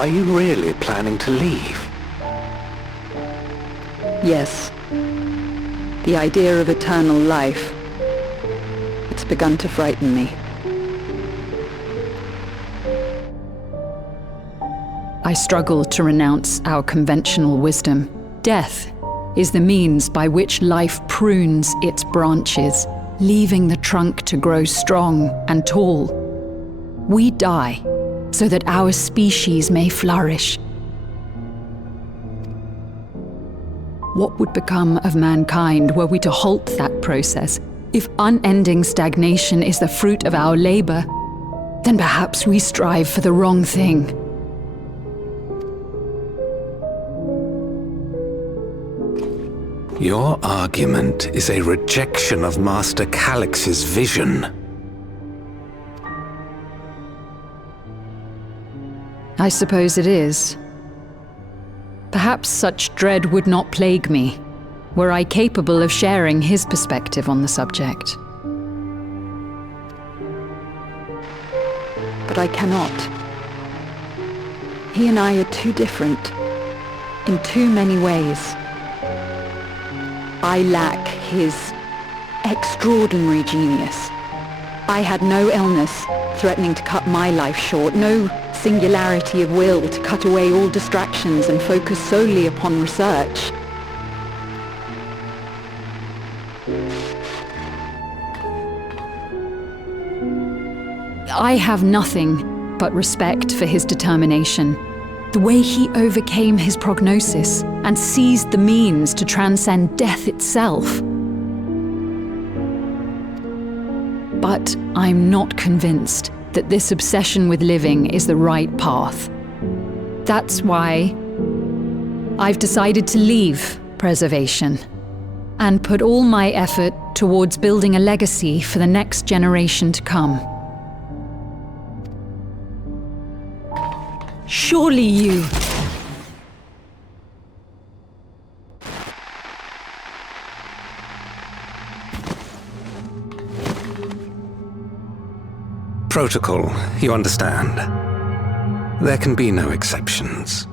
Are you really planning to leave? Yes. The idea of eternal life. It's begun to frighten me. I struggle to renounce our conventional wisdom. Death is the means by which life prunes its branches, leaving the trunk to grow strong and tall. We die so that our species may flourish. What would become of mankind were we to halt that process? If unending stagnation is the fruit of our labor, then perhaps we strive for the wrong thing. Your argument is a rejection of Master Calix's vision. I suppose it is. Perhaps such dread would not plague me, were I capable of sharing his perspective on the subject. But I cannot. He and I are too different, in too many ways. I lack his extraordinary genius. I had no illness threatening to cut my life short, no singularity of will to cut away all distractions and focus solely upon research. I have nothing but respect for his determination. The way he overcame his prognosis and seized the means to transcend death itself. But I'm not convinced that this obsession with living is the right path. That's why I've decided to leave preservation and put all my effort towards building a legacy for the next generation to come. Surely you... Protocol, you understand. There can be no exceptions.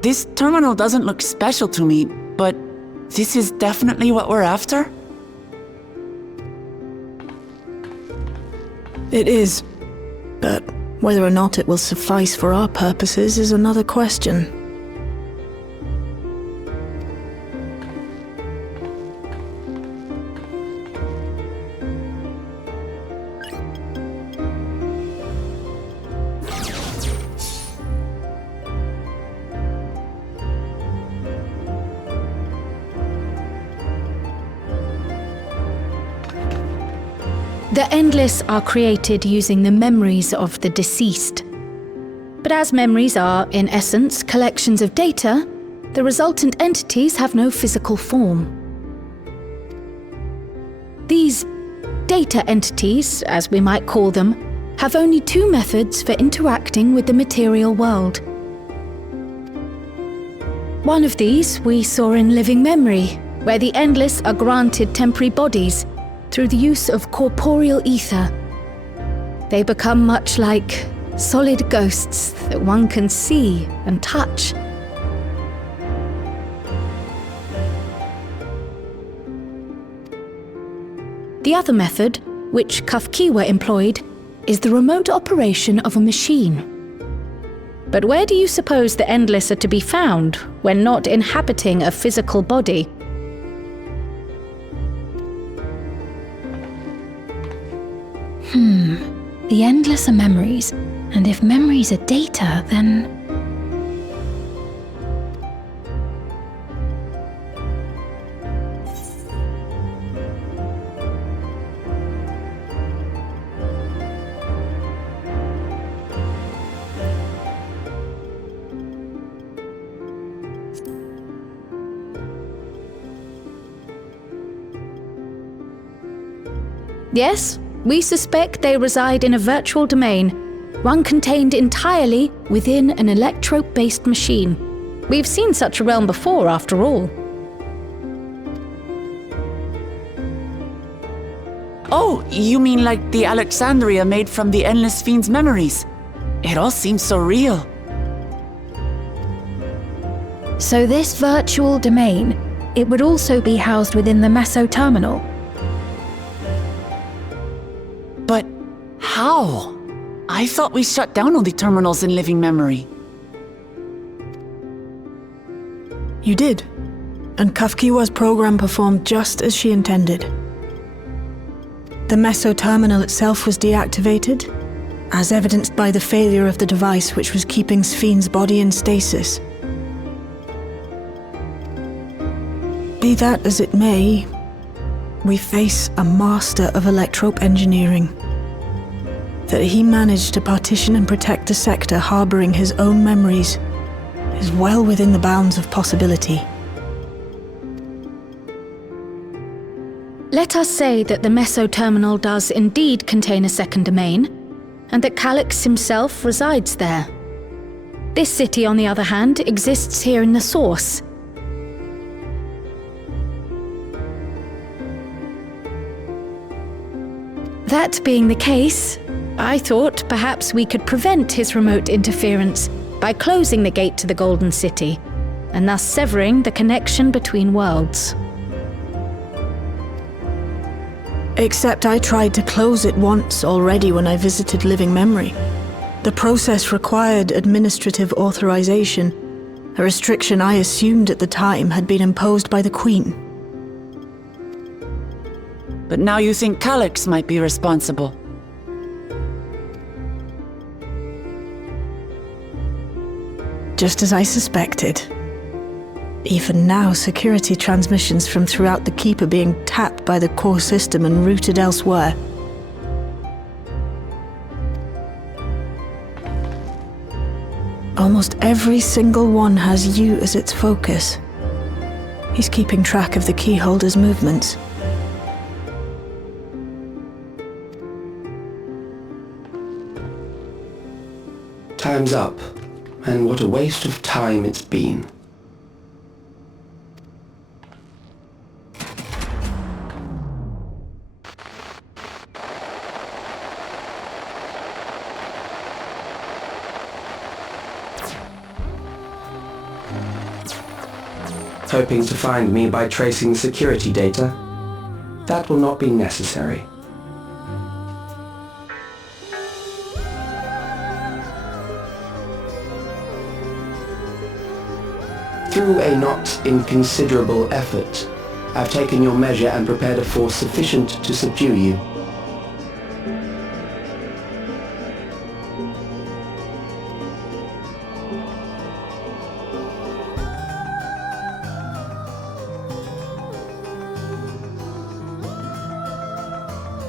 This terminal doesn't look special to me, but this is definitely what we're after? It is. But whether or not it will suffice for our purposes is another question. The Endless are created using the memories of the deceased. But as memories are, in essence, collections of data, the resultant entities have no physical form. These data entities, as we might call them, have only two methods for interacting with the material world. One of these we saw in Living Memory, where the Endless are granted temporary bodies through the use of corporeal ether. They become much like solid ghosts that one can see and touch. The other method, which Kafkiwa employed, is the remote operation of a machine. But where do you suppose the Endless are to be found when not inhabiting a physical body? The Endless are memories, and if memories are data, then... Yes, we suspect they reside in a virtual domain, one contained entirely within an electrope-based machine. We've seen such a realm before, after all. Oh, you mean like the Alexandria made from the Endless Fiend's memories? It all seems so real. So this virtual domain, it would also be housed within the Meso terminal. But how? I thought we shut down all the terminals in Living Memory. You did. And Kafkiwa's program performed just as she intended. The Meso terminal itself was deactivated, as evidenced by the failure of the device which was keeping Spheen's body in stasis. Be that as it may, we face a master of electrope engineering. That he managed to partition and protect a sector harboring his own memories is well within the bounds of possibility. Let us say that the Meso terminal does indeed contain a second domain, and that Calyx himself resides there. This city, on the other hand, exists here in the source. That being the case, I thought perhaps we could prevent his remote interference by closing the gate to the Golden City, and thus severing the connection between worlds. Except I tried to close it once already when I visited Living Memory. The process required administrative authorization, a restriction I assumed at the time had been imposed by the Queen. But now you think Calyx might be responsible. Just as I suspected. Even now, security transmissions from throughout the keep are being tapped by the core system and routed elsewhere. Almost every single one has you as its focus. He's keeping track of the keyholder's movements. Time's up, and what a waste of time it's been. hoping to find me by tracing security data. That will not be necessary. Through a not inconsiderable effort, I've taken your measure and prepared a force sufficient to subdue you.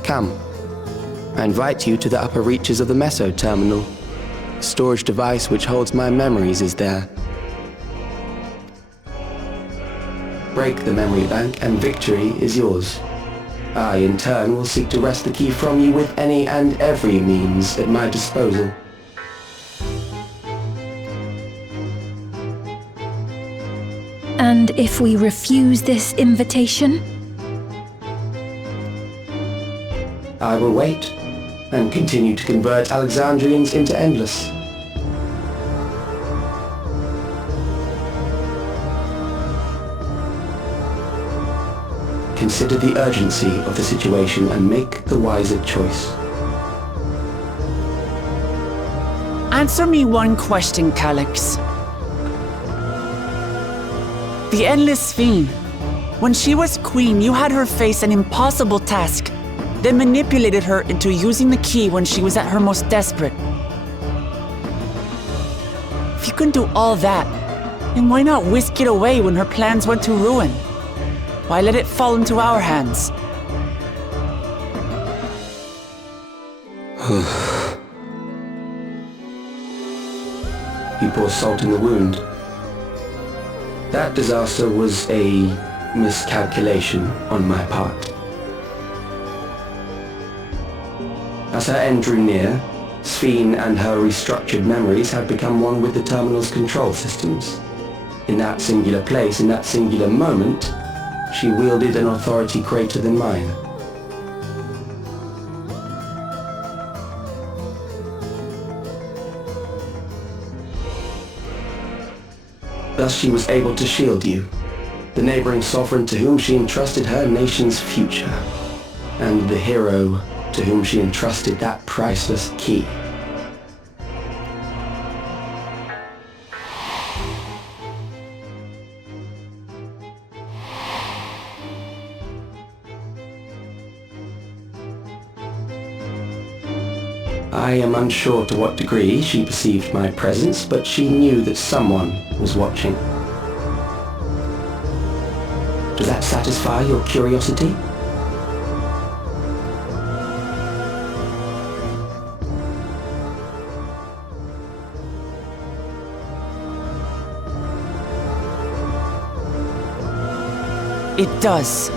Come. I invite you to the upper reaches of the Meso terminal. The storage device which holds my memories is there. Break the memory bank and victory is yours. I, in turn, will seek to wrest the key from you with any and every means at my disposal. And if we refuse this invitation? I will wait and continue to convert Alexandrians into Endless. Consider the urgency of the situation and make the wiser choice. Answer me one question, Calyx. The Endless Fiend. When she was queen, you had her face an impossible task, then manipulated her into using the key when she was at her most desperate. If you can do all that, then why not whisk it away when her plans went to ruin? Why let it fall into our hands? You pour salt in the wound. That disaster was a miscalculation on my part. As her end drew near, Sphene and her restructured memories had become one with the terminal's control systems. In that singular place, in that singular moment, she wielded an authority greater than mine. Thus she was able to shield you, the neighboring sovereign to whom she entrusted her nation's future, and the hero to whom she entrusted that priceless key. I am unsure to what degree she perceived my presence, but she knew that someone was watching. Does that satisfy your curiosity? It does.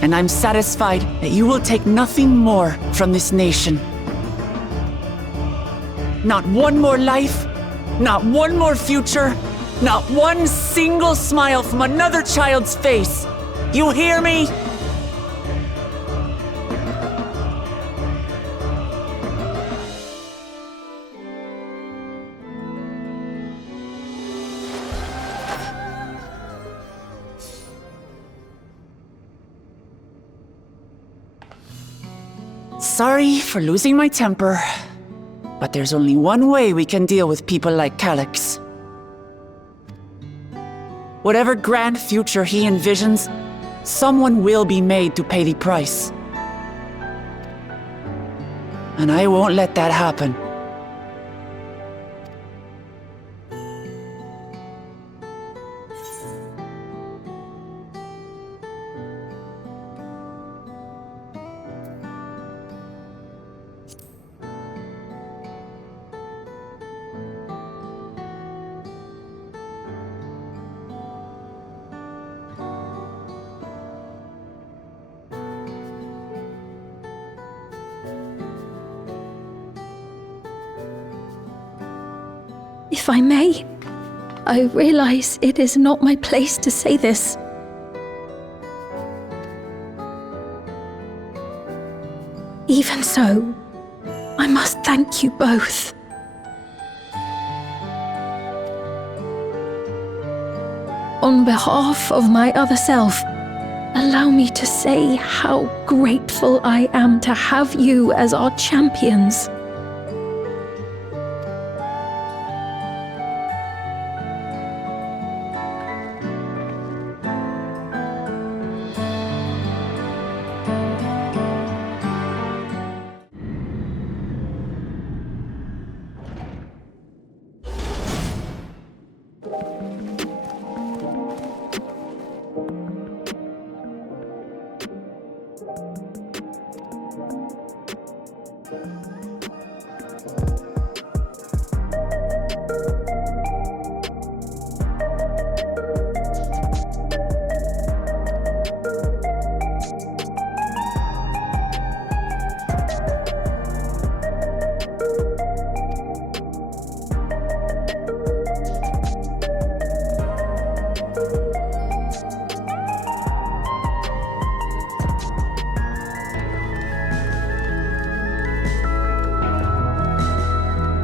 And I'm satisfied that you will take nothing more from this nation. Not one more life, not one more future, not one single smile from another child's face. You hear me? Sorry for losing my temper. But there's only one way we can deal with people like Calyx. Whatever grand future he envisions, someone will be made to pay the price. And I won't let that happen. If I may, I realize it is not my place to say this. Even so, I must thank you both. on behalf of my other self, allow me to say how grateful I am to have you as our champions.